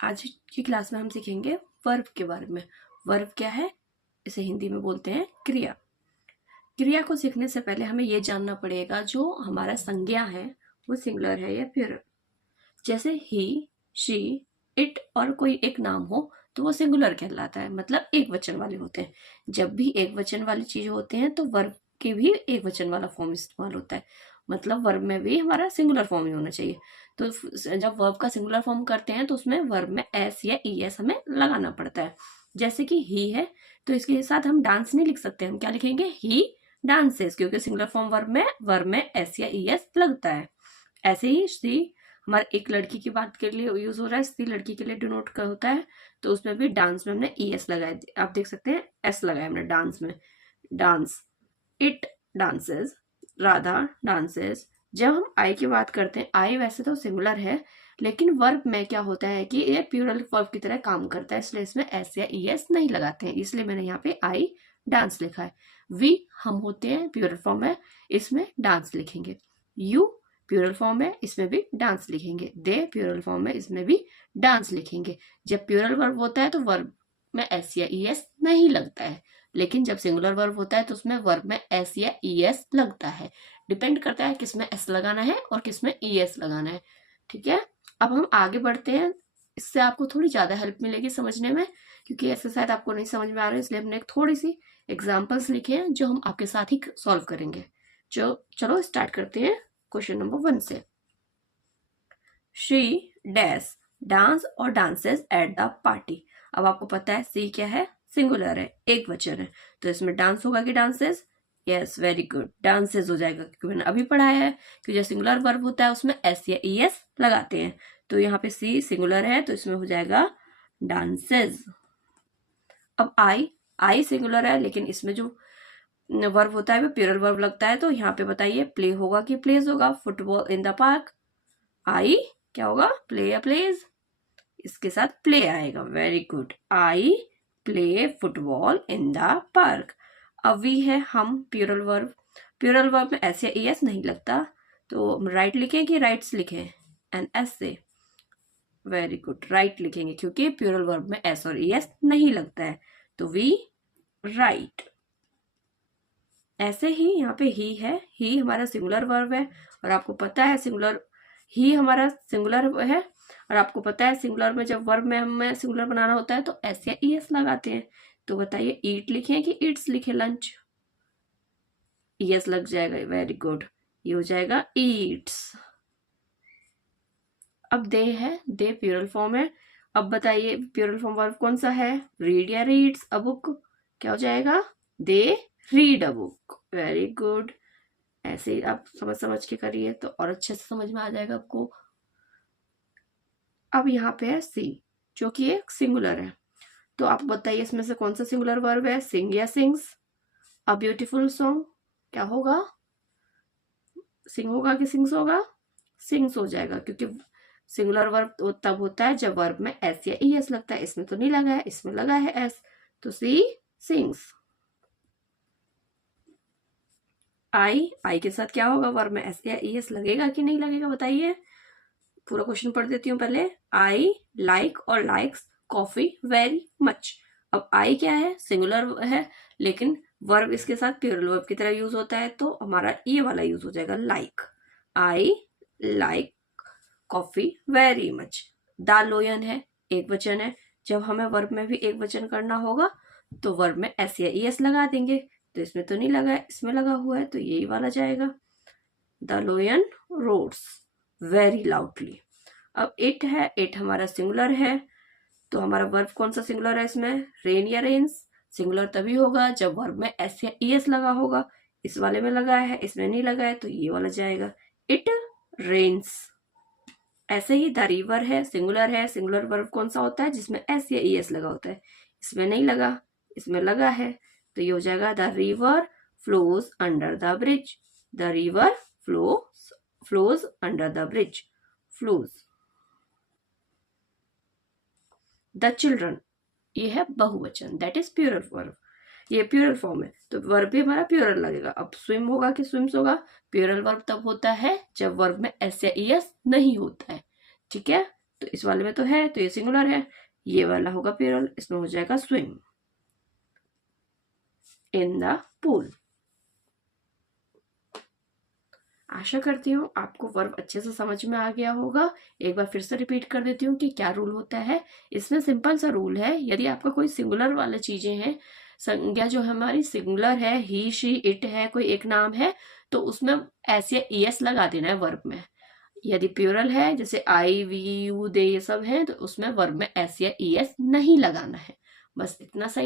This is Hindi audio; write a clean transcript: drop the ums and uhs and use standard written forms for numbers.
आज की क्लास में हम सीखेंगे वर्ब के बारे में। वर्ब क्या है, इसे हिंदी में बोलते हैं क्रिया। क्रिया को सीखने से पहले हमें ये जानना पड़ेगा जो हमारा संज्ञा है वो सिंगुलर है या प्लूरल। जैसे ही, शी, इट और कोई एक नाम हो तो वो सिंगुलर कहलाता है, मतलब एक वचन वाले होते हैं। जब भी एक वचन वाली चीज होते हैं तो वर्ब के भी एक वचन वाला फॉर्म इस्तेमाल होता है, मतलब वर्ब में भी हमारा सिंगुलर फॉर्म ही होना चाहिए। तो जब वर्ब का सिंगुलर फॉर्म करते हैं तो उसमें वर्ब में एस या ई एस हमें लगाना पड़ता है। जैसे कि ही है तो इसके साथ हम डांस नहीं लिख सकते, हम क्या लिखेंगे, ही डांसेस, क्योंकि सिंगुलर फॉर्म वर्ब में एस या ई एस लगता है। ऐसे ही सी हमारे एक लड़की की बात के लिए यूज हो रहा है, सी लड़की के लिए डिनोट का होता है, तो उसमें भी डांस में हमने ई एस लगाया, आप देख सकते हैं एस लगाया हमने डांस में। Dance, it dances, Radha dances. जब हम आई की बात करते हैं, आई वैसे तो सिंगुलर है लेकिन वर्ब में क्या होता है कि ये प्लूरल वर्ब की तरह काम करता है, इसलिए इसमें एस या ई एस नहीं लगाते हैं, इसलिए मैंने यहाँ पे आई डांस लिखा है। वी हम होते हैं प्लूरल फॉर्म है, इसमें डांस लिखेंगे। यू प्लूरल फॉर्म है, इसमें भी डांस लिखेंगे। दे प्लूरल फॉर्म है, इसमें भी डांस लिखेंगे। जब प्लूरल वर्ब होता है तो वर्ब में एस या ई एस नहीं लगता है, लेकिन जब सिंगुलर वर्ब होता है तो उसमें वर्ब में एस या ई एस लगता है। डिपेंड करता है किसमें एस लगाना है और किसमें ई एस लगाना है। ठीक है, अब हम आगे बढ़ते हैं, इससे आपको थोड़ी ज्यादा हेल्प मिलेगी समझने में, क्योंकि ऐसे शायद आपको नहीं समझ में आ रहा है, इसलिए हमने एक थोड़ी सी एग्जाम्पल्स लिखे हैं जो हम आपके साथ ही सॉल्व करेंगे। जो चलो स्टार्ट करते हैं क्वेश्चन नंबर 1 से। शी डैश डांस और डांसेस एट द पार्टी। अब आपको पता है सी क्या है, सिंगुलर है, एक वचन है, तो इसमें डांस होगा कि dances, yes very good, dances हो जाएगा, क्योंकि मैंने अभी पढ़ाया है कि जो सिंगुलर वर्ब होता है उसमें एस या ई एस लगाते हैं। तो यहाँ पे सी सिंगुलर है तो इसमें हो जाएगा डांसेस। अब आई सिंगुलर है लेकिन इसमें जो वर्ब होता है वो प्लूरल वर्ब लगता है, तो यहाँ पे बताइए प्ले होगा कि प्लेज होगा। फुटबॉल इन द पार्क, आई क्या होगा, प्ले या प्लेज, इसके साथ प्ले आएगा, very good, I play football in the park. अब वी है हम प्लूरल वर्ब में एस या ई एस नहीं लगता, तो हम राइट लिखें कि राइट्स लिखें, एन एस से, वेरी गुड, राइट लिखेंगे क्योंकि प्लूरल वर्ब में एस और ई एस नहीं लगता है, तो वी राइट। ऐसे ही यहाँ पे ही है, ही हमारा सिंगुलर वर्ब है और आपको पता है सिंगुलर, ही हमारा सिंगुलर है और आपको पता है सिंगुलर में जब वर्ब में हमें सिंगुलर बनाना होता है तो एस या ई एस लगाते हैं। तो बताइए ईट लिखें कि ईट्स लिखे, लंच, ई एस लग जाएगा, वेरी गुड, ये हो जाएगा ईट्स। अब दे है, दे प्लूरल फॉर्म है। अब बताइए प्लूरल फॉर्म वर्ब कौन सा है, रीड या रीड्स, अ बुक, क्या हो जाएगा, they read a book, very good. ऐसे ही आप समझ समझ के करिए तो और अच्छे से समझ में आ जाएगा आपको। अब यहाँ पे है सी जो कि एक सिंगुलर है, तो आप बताइए इसमें से कौन सा सिंगुलर वर्ब है, सिंग या सिंग्स, अ ब्यूटीफुल सॉन्ग, क्या होगा, सिंग होगा कि सिंग्स होगा, सिंग्स हो जाएगा, क्योंकि सिंगुलर वर्ब तो तब होता है जब वर्ब में एस या ई एस लगता है, इसमें तो नहीं लगा है, इसमें लगा है एस, तो सी सिंग्स। आई के साथ क्या होगा, वर्ब में एस या ई एस लगेगा कि नहीं लगेगा बताइए। पूरा क्वेश्चन पढ़ देती हूँ पहले। आई लाइक और लाइक्स कॉफी वेरी मच। अब आई क्या है, सिंगुलर है लेकिन वर्ब इसके साथ प्लूरल वर्ब की तरह यूज होता है, तो हमारा ये वाला यूज हो जाएगा like, I like coffee very much. The लोयन है, एक वचन है, जब हमें वर्ब में भी एक वचन करना होगा तो वर्ब में एस या ई एस लगा देंगे, तो इसमें तो नहीं लगा है, इसमें लगा हुआ है, तो यही वाला जाएगा, the lion roars very loudly. अब इट है, इट हमारा सिंगुलर है, तो हमारा वर्ब कौन सा सिंगुलर है इसमें, रेन या रेन्स, सिंगुलर तभी होगा जब वर्ब में एस या ई एस लगा होगा, इस वाले में लगा है, इसमें नहीं लगा है, तो ये वाला जाएगा, इट रेन्स। ऐसे ही द रिवर है, सिंगुलर है, सिंगुलर वर्ब कौन सा होता है जिसमें एस या ई एस लगा होता है, इसमें नहीं लगा, इसमें लगा है, तो ये हो जाएगा the river flows under the bridge, the river flows under the bridge, flows. The children, ये है बहुवचन, दैट इज प्लूरल वर्ब, ये प्लूरल फॉर्म है तो वर्ब भी हमारा प्लूरल लगेगा। अब स्विम होगा कि स्विम्स होगा, प्लूरल वर्ब तब होता है जब वर्ब में एस या ई एस नहीं होता है, ठीक है। तो इस वाले में तो है, तो ये सिंगुलर है। ये वाला होगा प्लूरल, इसमें हो जाएगा स्विम इन द पूल। आशा करती हूँ आपको वर्ब अच्छे से समझ में आ गया होगा। एक बार फिर से रिपीट कर देती हूँ कि क्या रूल होता है। इसमें सिंपल सा रूल है, यदि आपका कोई सिंगुलर वाले चीजें हैं, संज्ञा जो हमारी सिंगुलर है, ही शी इट है, कोई एक नाम है, तो उसमें एस या ईएस लगा देना है वर्ब में। यदि प्लूरल है, जैसे आई वी यू दे ये सब है, तो उसमें वर्ब में एस या ईएस नहीं लगाना है। बस इतना सही